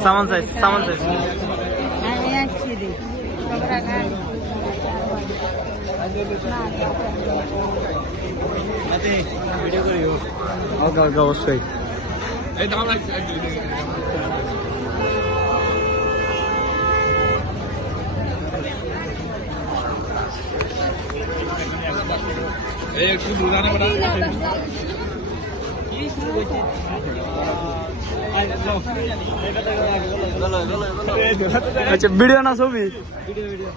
সামান size video করি ওকে ওকে অবশ্যই একটু দূরানে আচ্ছা ভিডিও না ছবি ভিডিও